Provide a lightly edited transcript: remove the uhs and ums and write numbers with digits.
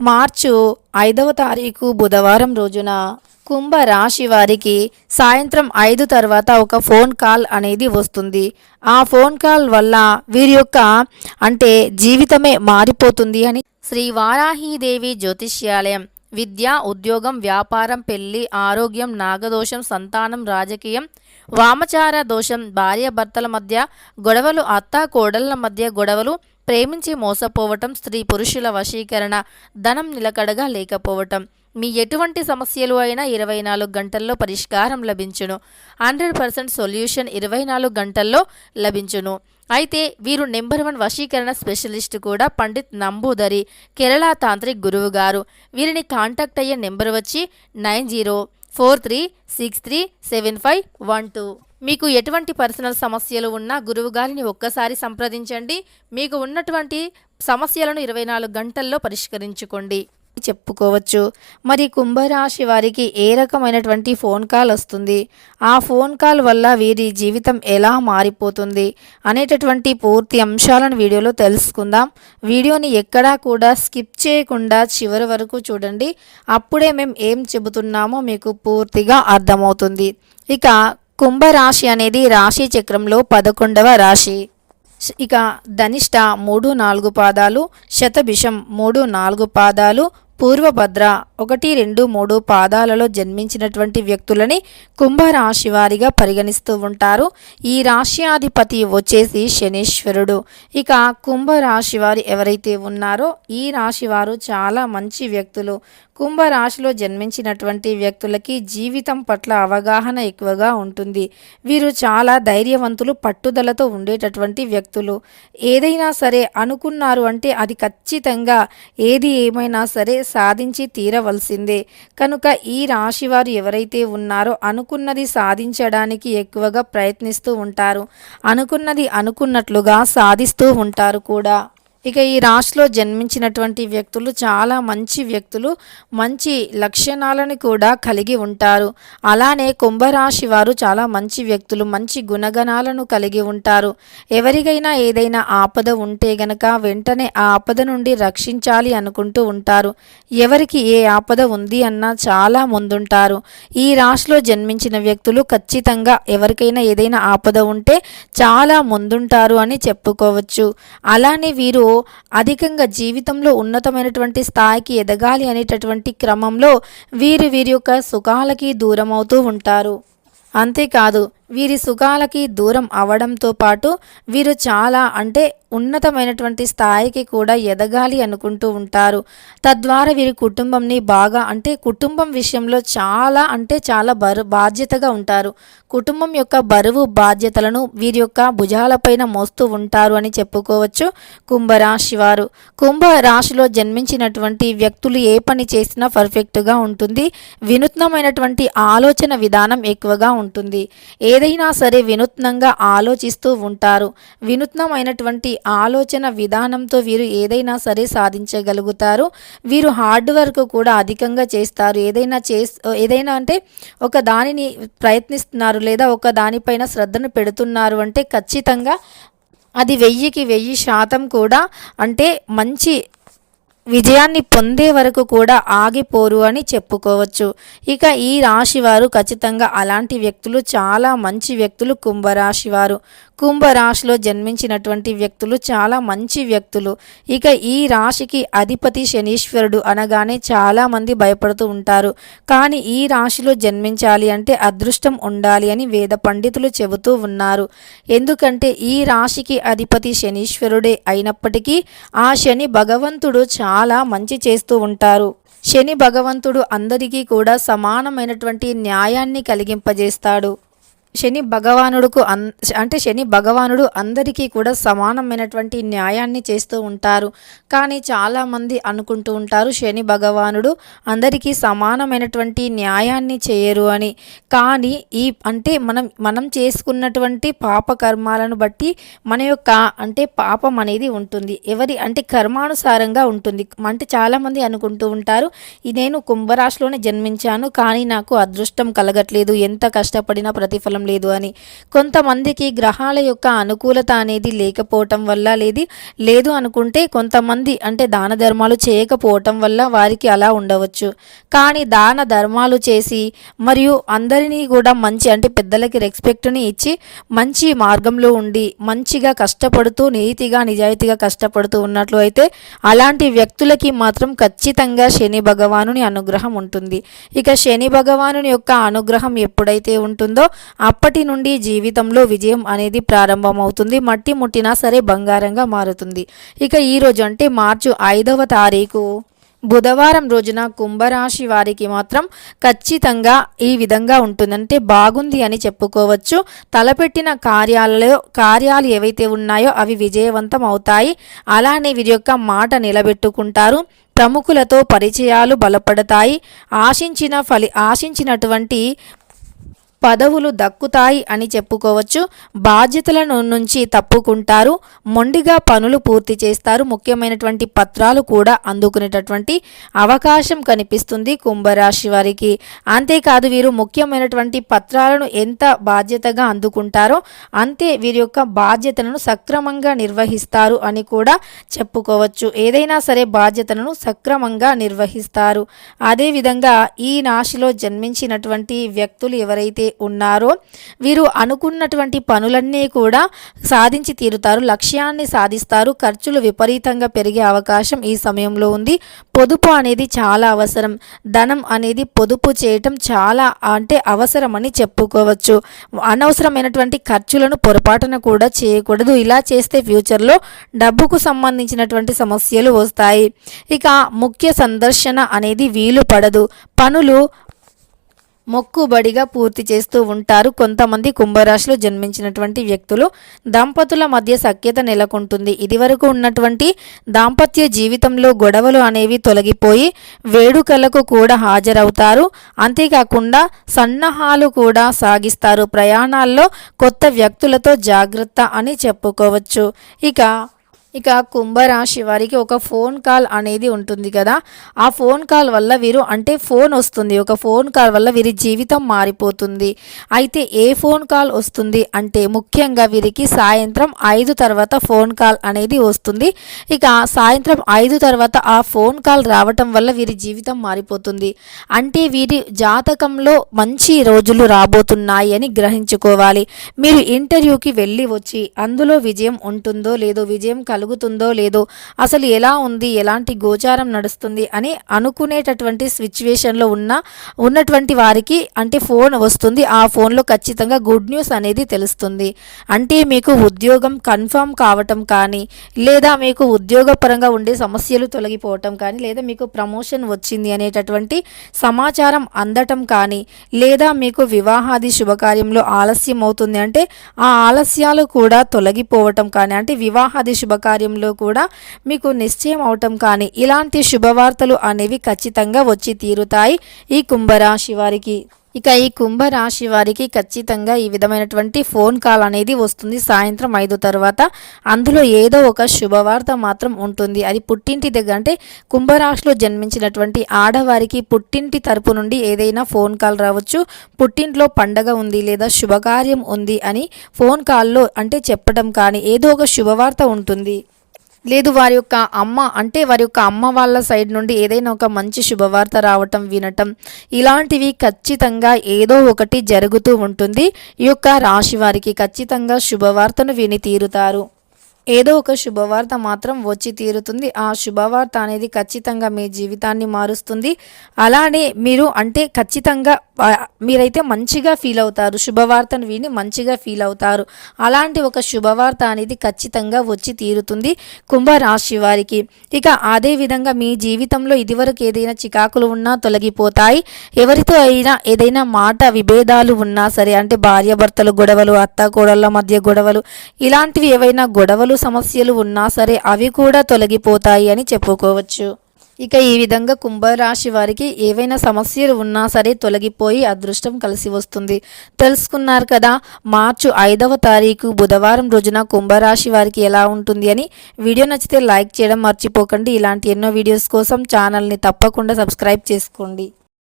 మార్చు 5వ తారీఖు బుధవారం రోజున కుంభ రాశి వారికి సాయంత్రం 5 తర్వాత ఒక ఫోన్ కాల్ అనేది వస్తుంది. ఆ ఫోన్ కాల్ వల్ల వీరి యొక్క జీవితమే మారిపోతుంది అని శ్రీ వారాహీదేవి జ్యోతిష్యాలయం విద్య, ఉద్యోగం, వ్యాపారం, పెళ్లి, ఆరోగ్యం, నాగదోషం, సంతానం, రాజకీయం, వామచార దోషం, భార్యాభర్తల మధ్య గొడవలు, అత్త కోడళ్ల మధ్య గొడవలు, ప్రేమించి మోసపోవటం, స్త్రీ పురుషుల వశీకరణ, ధనం నిలకడగా లేకపోవటం, మీ ఎటువంటి సమస్యలు అయినా 24 గంటల్లో పరిష్కారం లభించును. 100% సొల్యూషన్ 24 గంటల్లో లభించును. అయితే వీరు నెంబర్ 1 వశీకరణ స్పెషలిస్ట్ కూడా పండిత్ నంబూదరి, కేరళ తాంత్రిక్ గురువు గారు. వీరిని కాంటాక్ట్ అయ్యే నెంబర్ వచ్చి 9043637512. మీకు ఎటువంటి పర్సనల్ సమస్యలు ఉన్నా గురువుగారిని ఒక్కసారి సంప్రదించండి. మీకు ఉన్నటువంటి సమస్యలను 24 గంటల్లో పరిష్కరించుకోండి చెప్పుకోవచ్చు. మరి కుంభరాశి వారికి ఏ రకమైనటువంటి ఫోన్ కాల్ వస్తుంది, ఆ ఫోన్ కాల్ వల్ల వీరి జీవితం ఎలా మారిపోతుంది అనేటటువంటి పూర్తి అంశాలను వీడియోలో తెలుసుకుందాం. వీడియోని ఎక్కడా కూడా స్కిప్ చేయకుండా చివరి వరకు చూడండి. అప్పుడే మేము ఏం చెబుతున్నామో మీకు పూర్తిగా అర్థమవుతుంది. ఇక కుంభరాశి అనేది రాశి చక్రంలో 11వ రాశి. ఇక ధనిష్ట 3-4 పాదాలు, శతభిషం 3-4 పాదాలు, పూర్వభద్ర 1-2-3 పాదాలలో జన్మించినటువంటి వ్యక్తులని కుంభరాశి వారిగా పరిగణిస్తూ ఉంటారు. ఈ రాశ్యాధిపతి వచ్చేసి శనీశ్వరుడు. ఇక కుంభరాశి వారు ఎవరైతే ఉన్నారో ఈ రాశి వారు చాలా మంచి వ్యక్తులు. కుంభరాశిలో జన్మించినటువంటి వ్యక్తులకి జీవితం పట్ల అవగాహన ఎక్కువగా ఉంటుంది. వీరు చాలా ధైర్యవంతులు, పట్టుదలతో ఉండేటటువంటి వ్యక్తులు. ఏదైనా సరే అనుకున్నారు అంటే అది ఖచ్చితంగా ఏది ఏమైనా సరే సాధించి తీరవలసిందే. కనుక ఈ రాశి వారు ఎవరైతే ఉన్నారో అనుకున్నది సాధించడానికి ఎక్కువగా ప్రయత్నిస్తూ ఉంటారు. అనుకున్నది అనుకున్నట్లుగా సాధిస్తూ ఉంటారు కూడా. ఇక ఈ రాశిలో జన్మించినటువంటి వ్యక్తులు చాలా మంచి వ్యక్తులు, మంచి లక్షణాలను కూడా కలిగి ఉంటారు. అలానే కుంభరాశి వారు చాలా మంచి వ్యక్తులు, మంచి గుణగణాలను కలిగి ఉంటారు. ఎవరికైనా ఏదైనా ఆపద ఉంటే గనక వెంటనే ఆ ఆపద నుండి రక్షించాలి అనుకుంటూ ఉంటారు. ఎవరికి ఏ ఆపద ఉంది అన్నా చాలా ముందుంటారు. ఈ రాశిలో జన్మించిన వ్యక్తులు ఖచ్చితంగా ఎవరికైనా ఏదైనా ఆపద ఉంటే చాలా ముందుంటారు అని చెప్పుకోవచ్చు. అలానే వీరు అధికంగా జీవితంలో ఉన్నతమైనటువంటి స్థాయికి ఎదగాలి అనేటటువంటి క్రమంలో వీరి యొక్క సుఖాలకి దూరం అవుతూ ఉంటారు. అంతేకాదు వీరి సుఖాలకి దూరం అవడంతో పాటు వీరు చాలా ఉన్నతమైనటువంటి స్థాయికి కూడా ఎదగాలి అనుకుంటూ ఉంటారు. తద్వారా వీరి కుటుంబంని బాగా కుటుంబం విషయంలో చాలా బాధ్యతగా ఉంటారు. కుటుంబం యొక్క బరువు బాధ్యతలను వీరి యొక్క భుజాలపైన మోస్తూ ఉంటారు అని చెప్పుకోవచ్చు కుంభరాశి వారు. కుంభరాశిలో జన్మించినటువంటి వ్యక్తులు ఏ పని చేసినా పర్ఫెక్ట్గా ఉంటుంది. వినూత్నమైనటువంటి ఆలోచన విధానం ఎక్కువగా ఉంటుంది. ఏదైనా సరే వినూత్నంగా ఆలోచిస్తూ ఉంటారు. వినూత్నమైనటువంటి ఆలోచన విధానంతో వీరు ఏదైనా సరే సాధించగలుగుతారు. వీరు హార్డ్ వర్క్ కూడా అధికంగా చేస్తారు. ఏదైనా ఒక దానిని ప్రయత్నిస్తున్నారు లేదా ఒక దానిపైన శ్రద్ధను పెడుతున్నారు అంటే ఖచ్చితంగా అది 1000కి 1000% కూడా మంచి విజయాన్ని పొందే వరకు కూడా ఆగిపోరు అని చెప్పుకోవచ్చు. ఇక ఈ రాశి వారు ఖచ్చితంగా అలాంటి వ్యక్తులు, చాలా మంచి వ్యక్తులు కుంభరాశి వారు. కుంభరాశిలో జన్మించినటువంటి వ్యక్తులు చాలా మంచి వ్యక్తులు. ఇక ఈ రాశికి అధిపతి శనీశ్వరుడు అనగానే చాలామంది భయపడుతూ ఉంటారు. కానీ ఈ రాశిలో జన్మించాలి అంటే అదృష్టం ఉండాలి అని వేద పండితులు చెబుతూ ఉన్నారు. ఎందుకంటే ఈ రాశికి అధిపతి శనీశ్వరుడే అయినప్పటికీ ఆ శని భగవంతుడు చాలా మంచి చేస్తూ ఉంటారు. శని భగవంతుడు అందరికీ కూడా సమానమైనటువంటి న్యాయాన్ని కలిగింపజేస్తాడు. శని భగవానుడు అందరికీ కూడా సమానమైనటువంటి న్యాయాన్ని చేస్తూ ఉంటారు. కానీ చాలామంది అనుకుంటూ ఉంటారు శని భగవానుడు అందరికీ సమానమైనటువంటి న్యాయాన్ని చేయరు అని. కానీ మనం చేసుకున్నటువంటి పాప కర్మాలను బట్టి మన యొక్క పాపం అనేది ఉంటుంది. కర్మానుసారంగా ఉంటుంది. చాలామంది అనుకుంటూ ఉంటారు నేను కుంభరాశిలోనే జన్మించాను కానీ నాకు అదృష్టం కలగట్లేదు, ఎంత కష్టపడినా ప్రతిఫలం లేదు అని. కొంతమందికి గ్రహాల యొక్క అనుకూలత అనేది లేకపోవటం వల్ల లేదు అనుకుంటే కొంతమంది అంటే దాన ధర్మాలు చేయకపోవటం వల్ల వారికి అలా ఉండవచ్చు. కానీ దాన ధర్మాలు చేసి మరియు అందరినీ కూడా మంచి అంటే పెద్దలకి రెస్పెక్ట్ని ఇచ్చి మంచి మార్గంలో ఉండి మంచిగా కష్టపడుతూ నీతిగా నిజాయితీగా కష్టపడుతూ ఉన్నట్లు అయితే అలాంటి వ్యక్తులకి మాత్రం ఖచ్చితంగా శని భగవానుని అనుగ్రహం ఉంటుంది. ఇక శని భగవానుని యొక్క అనుగ్రహం ఎప్పుడైతే ఉంటుందో అప్పటి నుండి జీవితంలో విజయం అనేది ప్రారంభమవుతుంది. మట్టి ముట్టినా సరే బంగారంగా మారుతుంది. ఇక ఈరోజు అంటే మార్చి 5వ తారీఖు బుధవారం రోజున కుంభరాశి వారికి మాత్రం ఖచ్చితంగా ఈ విధంగా ఉంటుంది. అంటే బాగుంది అని చెప్పుకోవచ్చు. తలపెట్టిన కార్యాలు ఏవైతే ఉన్నాయో అవి విజయవంతం అవుతాయి. అలానే వీరి యొక్క మాట నిలబెట్టుకుంటారు. ప్రముఖులతో పరిచయాలు బలపడతాయి. ఆశించినటువంటి పదవులు దక్కుతాయి అని చెప్పుకోవచ్చు. బాధ్యతలను నుంచి తప్పుకుంటారు. మొండిగా పనులు పూర్తి చేస్తారు. ముఖ్యమైనటువంటి పత్రాలు కూడా అందుకునేటటువంటి అవకాశం కనిపిస్తుంది కుంభరాశి వారికి. అంతేకాదు వీరు ముఖ్యమైనటువంటి పత్రాలను ఎంత బాధ్యతగా అందుకుంటారో అంతే వీరి యొక్క బాధ్యతలను సక్రమంగా నిర్వహిస్తారు అని కూడా చెప్పుకోవచ్చు. ఏదైనా సరే బాధ్యతలను సక్రమంగా నిర్వహిస్తారు. అదేవిధంగా ఈ రాశిలో జన్మించినటువంటి వ్యక్తులు ఎవరైతే ఉన్నారో వీరు అనుకున్నటువంటి పనులన్నీ కూడా సాధించి తీరుతారు. లక్ష్యాన్ని సాధిస్తారు. ఖర్చులు విపరీతంగా పెరిగే అవకాశం ఈ సమయంలో ఉంది. పొదుపు అనేది చాలా అవసరం. ధనం అనేది పొదుపు చేయటం చాలా అంటే అవసరమని చెప్పుకోవచ్చు. అనవసరమైనటువంటి ఖర్చులను పొరపాటున కూడా చేయకూడదు. ఇలా చేస్తే ఫ్యూచర్లో డబ్బుకు సంబంధించినటువంటి సమస్యలు వస్తాయి. ఇక ముఖ్య సందర్శన అనేది వీలు పడదు. పనులు మొక్కుబడిగా పూర్తి చేస్తూ ఉంటారు. కొంతమంది కుంభరాశిలో జన్మించినటువంటి వ్యక్తులు దంపతుల మధ్య సఖ్యత నెలకొంటుంది. ఇదివరకు ఉన్నటువంటి దాంపత్య జీవితంలో గొడవలు అనేవి తొలగిపోయి వేడుకలకు కూడా హాజరవుతారు. అంతేకాకుండా సన్నాహాలు కూడా సాగిస్తారు. ప్రయాణాల్లో కొత్త వ్యక్తులతో జాగ్రత్త అని చెప్పుకోవచ్చు. ఇక కుంభరాశి వారికి ఒక ఫోన్ కాల్ అనేది ఉంటుంది కదా, ఆ ఫోన్ కాల్ వల్ల వీరు అంటే ఫోన్ వస్తుంది. ఒక ఫోన్ కాల్ వల్ల వీరి జీవితం మారిపోతుంది. అయితే ఏ ఫోన్ కాల్ వస్తుంది అంటే ముఖ్యంగా వీరికి సాయంత్రం 5 తర్వాత ఫోన్ కాల్ అనేది వస్తుంది. ఇక సాయంత్రం 5 తర్వాత ఆ ఫోన్ కాల్ రావటం వల్ల వీరి జీవితం మారిపోతుంది. అంటే వీరి జాతకంలో మంచి రోజులు రాబోతున్నాయి అని గ్రహించుకోవాలి. మీరు ఇంటర్వ్యూకి వెళ్ళి వచ్చి అందులో విజయం ఉంటుందో లేదో, విజయం కలుగుతుందో లేదో, అసలు ఎలా ఉంది, ఎలాంటి గోచారం నడుస్తుంది అని అనుకునేటటువంటి సిచ్యువేషన్లో ఉన్నటువంటి వారికి అంటే ఫోన్ వస్తుంది. ఆ ఫోన్లో ఖచ్చితంగా గుడ్ న్యూస్ అనేది తెలుస్తుంది. అంటే మీకు ఉద్యోగం కన్ఫర్మ్ కావటం కానీ, లేదా మీకు ఉద్యోగపరంగా ఉండే సమస్యలు తొలగిపోవటం కానీ, లేదా మీకు ప్రమోషన్ వచ్చింది అనేటటువంటి సమాచారం అందటం కానీ, లేదా మీకు వివాహాది శుభకార్యంలో ఆలస్యం అవుతుంది అంటే ఆ ఆలస్యాలు కూడా తొలగిపోవటం కానీ, అంటే వివాహాది శుభకార్యంలో కూడా మీకు నిశ్చయం అవటం కానీ, ఇలాంటి శుభవార్తలు అనేవి ఖచ్చితంగా వచ్చి తీరుతాయి ఈ కుంభరాశి వారికి. ఇక ఈ కుంభరాశి వారికి ఖచ్చితంగా ఈ విధమైనటువంటి ఫోన్ కాల్ అనేది వస్తుంది సాయంత్రం 5 తర్వాత. అందులో ఏదో ఒక శుభవార్త మాత్రం ఉంటుంది. అది పుట్టింటి దగ్గర అంటే కుంభరాశిలో జన్మించినటువంటి ఆడవారికి పుట్టింటి తరపు నుండి ఏదైనా ఫోన్ కాల్ రావచ్చు. పుట్టింట్లో పండగ ఉంది లేదా శుభకార్యం ఉంది అని ఫోన్ కాల్లో అంటే చెప్పడం కానీ, ఏదో ఒక శుభవార్త ఉంటుంది. లేదు వారి యొక్క అమ్మ వాళ్ళ సైడ్ నుండి ఏదైనా ఒక మంచి శుభవార్త రావటం వినటం, ఇలాంటివి ఖచ్చితంగా ఏదో ఒకటి జరుగుతూ ఉంటుంది. ఈ యొక్క రాశి వారికి ఖచ్చితంగా శుభవార్తను విని తీరుతారు. ఏదో ఒక శుభవార్త మాత్రం వచ్చి తీరుతుంది. ఆ శుభవార్త అనేది ఖచ్చితంగా మీ జీవితాన్ని మారుస్తుంది. అలానే మీరు అంటే ఖచ్చితంగా మీరైతే మంచిగా ఫీల్ అవుతారు. శుభవార్తను విని మంచిగా ఫీల్ అవుతారు. అలాంటి ఒక శుభవార్త అనేది ఖచ్చితంగా వచ్చి తీరుతుంది కుంభరాశి వారికి. ఇక అదేవిధంగా మీ జీవితంలో ఇదివరకు ఏదైనా చికాకులు ఉన్నా తొలగిపోతాయి. ఎవరితో అయినా ఏదైనా మాట విభేదాలు ఉన్నా సరే, అంటే భార్యాభర్తలు గొడవలు, అత్త కోడళ్ళ మధ్య గొడవలు, ఇలాంటివి ఏవైనా గొడవలు సమస్యలు ఉన్నా సరే అవి కూడా తొలగిపోతాయి అని చెప్పుకోవచ్చు. ఇక ఈ విధంగా కుంభరాశి వారికి ఏవైనా సమస్యలు ఉన్నా సరే తొలగిపోయి అదృష్టం కలిసి వస్తుంది. తెలుసుకున్నారు కదా మార్చి 5వ తారీఖు బుధవారం రోజున కుంభరాశి వారికి ఎలా ఉంటుంది అని. వీడియో నచ్చితే లైక్ చేయడం మర్చిపోకండి. ఇలాంటి ఎన్నో వీడియోస్ కోసం ఛానల్ని తప్పకుండా సబ్స్క్రైబ్ చేసుకోండి.